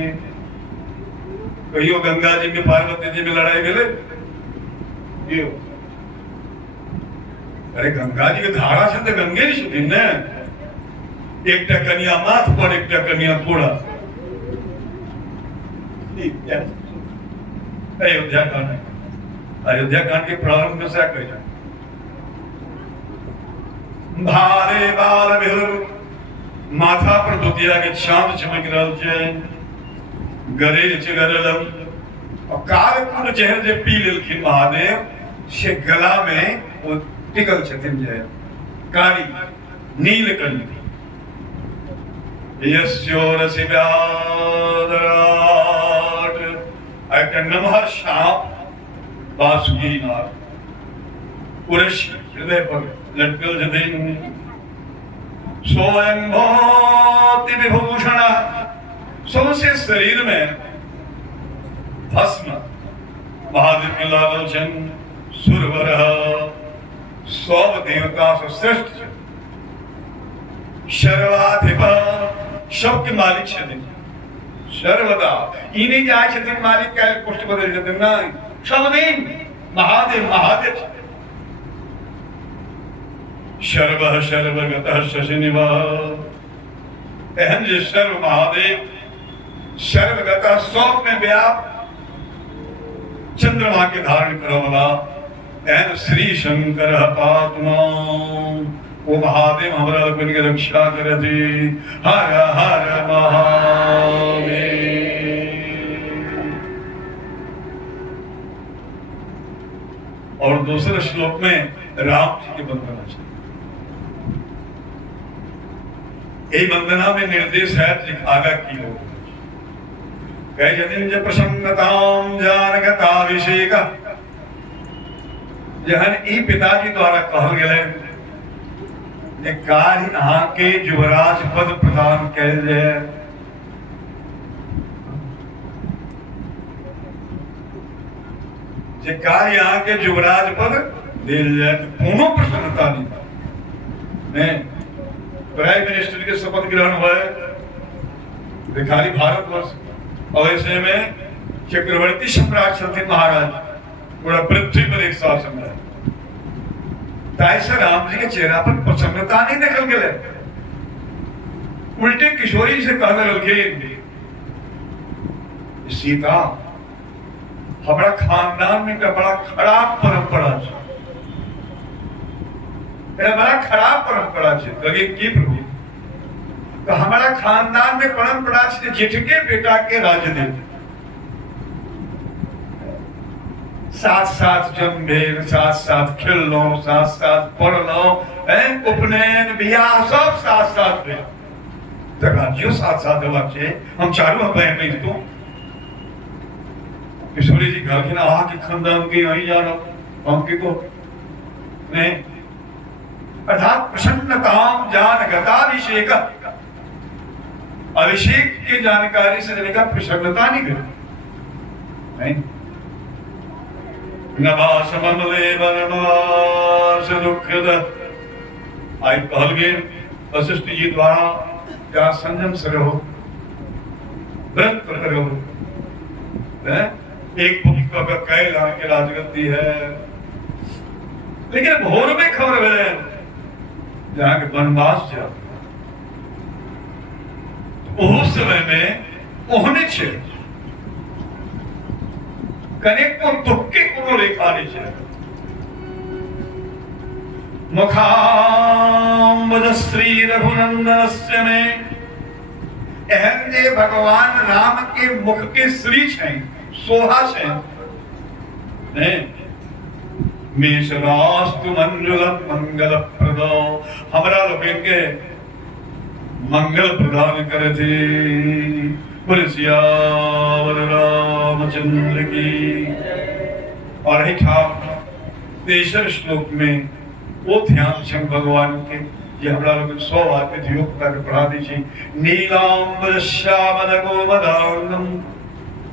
कहियो गंगा जी में पार्वती जी में लड़ाई भेले? अरे गंगा जी के धारा से तो गंगे जी छथिन ने, एकटा कन्या माथ पर एकटा कन्या कोड़ा। अयोध्या कांड के प्रारंभ में से कह भारे बाल भेल, माथा पर दुतिया के चांद चमक रहल छे, गरे गरलम और कालकुल जहर जे पी लेलखिन महादेव से गला में वो टिकल छथिन जे कारी नीलकंठ। यस्योरसि व्यादराट एक नमहर सांप बासुकी नाग उर्वशी हृदय पर लटकल छथिन। स्वयं भौति विभूषण, सबसे शरीर में भस्म महादेव के लागल छन। सुरवर सब देवता से श्रेष्ठ शर्वाधिप, सबके मालिक छथिन सर्वदा। इन्हीं जाय छथिन मालिक का पुष्ट बदल छथिन ना, सब दिन महादेव महादेव सर्व सर्वगतः शशिनिवा। एहन जे सर्व महादेव सर्वगतः सब में व्याप्त चंद्रमा के धारण करो वाला एहन श्री शंकर पात्मा, वो महादेव हमारा बन के रक्षा करती। हर हर महादेव। और दूसरे श्लोक में राम जी की वंदना है। यही वंदना में निर्देश है लिखागा की हो जतिन प्रसन्नताम जानकताभिषेक, जहन ई पिताजी द्वारा कहल गेलै जे कार्य अहाँ के युवराज पद प्रदान कैल जाय। जे कार्य अहाँ के युवराज पद देल जाय कोनो प्रसन्नता नहीं। प्राइम मिनिस्टर के शपथ ग्रहण हुए भिखारी भारतवर्ष, और ऐसे में चक्रवर्ती सम्राट छथिन महाराज, पूरा पृथ्वी पर एक साथ सम्राट। ताइसे राम जी के चेहरा पर प्रसन्नता नहीं देखल गेले, उल्टे किशोरी से कहने लगे सीता हमारा खानदान में का बड़ा खराब परंपरा है, बड़ा खराब परंपरा है। लगे की प्रभु तो हमारा खानदान में परंपरा है जेठके बेटा के राज दे, साथ साथ जन्म भेल, साथ साथ खेललो, साथ साथ पढ़लो, उपनयन बियाह सब साथ साथ भेल, तो राज्यों साथ साथ हेबाक छै। हम चारू बहन नहीं तो किशोरी जी कहलखिन अहाँ के खानदान के नहीं जानो, हम के को नहीं। अर्थात प्रसन्नताम जानगताभिषेक, अभिषेक की जानकारी से देने का प्रसन्नता नहीं कर नहीं। नभास ममले वनवास दुखद, आई कहल गेल वशिष्ठ जी द्वारा क्या संयम से रहो, व्रत करो। एक पुत्र का कैला के राजगद्दी है, लेकिन भोर में खबर मिले जहां के वनवास जा उस समय में ओहने छे कनेक को दुख के कोनो रेखा नहीं छे। मुखाम्बुज श्री रघुनंदनस्य में एहन जे भगवान राम के मुख के श्री छे सोहा छे ने मेषरास्तु मंगल प्रदो हमरा लोग के मंगल प्रदान करे थे। बोले सियावर रामचंद्र की। और ही तेसर श्लोक में वो ध्यान छन भगवान के जे हमरा लोग 100 वाक्य योग कर पढ़ा दी छी। नीलांबर श्यामल गोमदांगम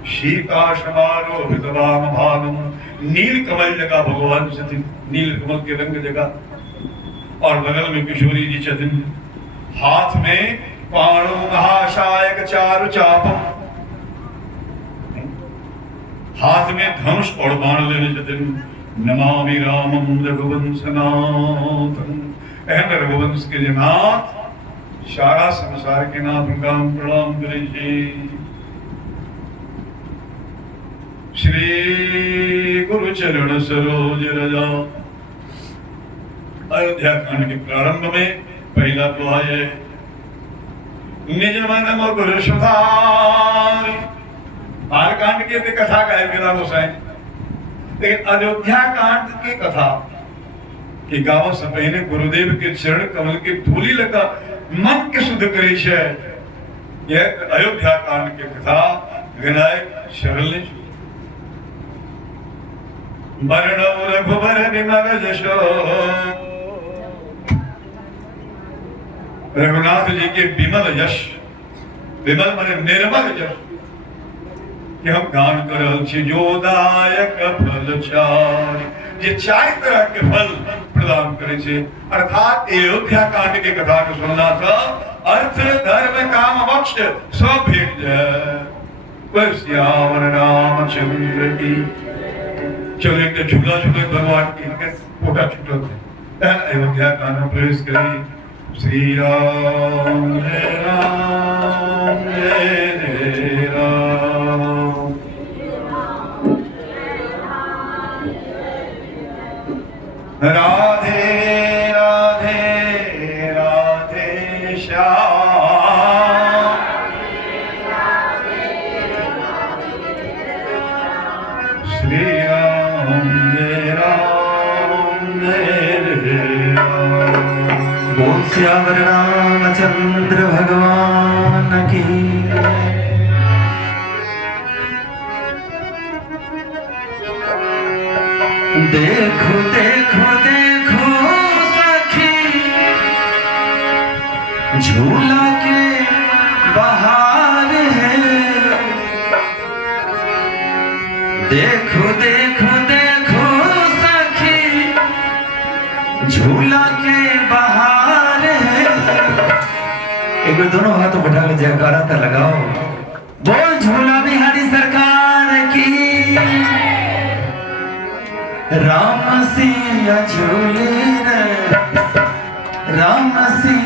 शीकाशमारोहितवाम भागम। नील कमल जगह भगवान छथिन, नील कमल के रंग जगह। और बगल में किशोरी जी छथिन, हाथ में पाणो महाशायक चारु चापम, हाथ में धनुष और बाण लेने छथिन। नमामि रामम रघुवंशनाथम। एहन रघुवंश के नाथ, सारा संसार के नाथ उनका प्रणाम करे छी। श्री गुरु चरण सरोज रजा। अयोध्या कांड के प्रारंभ में पहला तो आए निज मन मुकुर सुधार। बालकांड के कथा का है गोसाई, लेकिन अयोध्या कांड की कथा कि गाँव से पहले गुरुदेव के चरण कमल के धूलि लगा मन के शुद्ध करे छे। यह अयोध्या कांड की कथा विनायक सरल ने वर्णव रघुबर विमल जशो। रघुनाथ जी के विमल यश, विमल माने निर्मल यश कि हम गान करल छी। जोदायक फल चार, ये 4 तरह के फल प्रदान करे छे। अर्थात अयोध्या कांड के कथा को सुनना था, अर्थ धर्म काम मोक्ष सब भेट जाए। सियावर रामचंद्र की। चलो एक झूला झूले भगवान की फोटा छूटल थे। अयोध्या कांड प्रवेश करी। श्री राम जय राम जय जय राम। राधे राधे राधे श्याम। श्री राम जय राम जय जय राम। बोल सियावर रामचंद्र भगवान की। देखो देखो देखो सखी, झूला के बहार है। देखो देखो देखो सखी, झूला के बहार है। एक बार दोनों हाथ उठा के जयकारा तो लगाओ। बोल झूला बिहारी सरकार की। राम सिया झूले रे, राम सिया।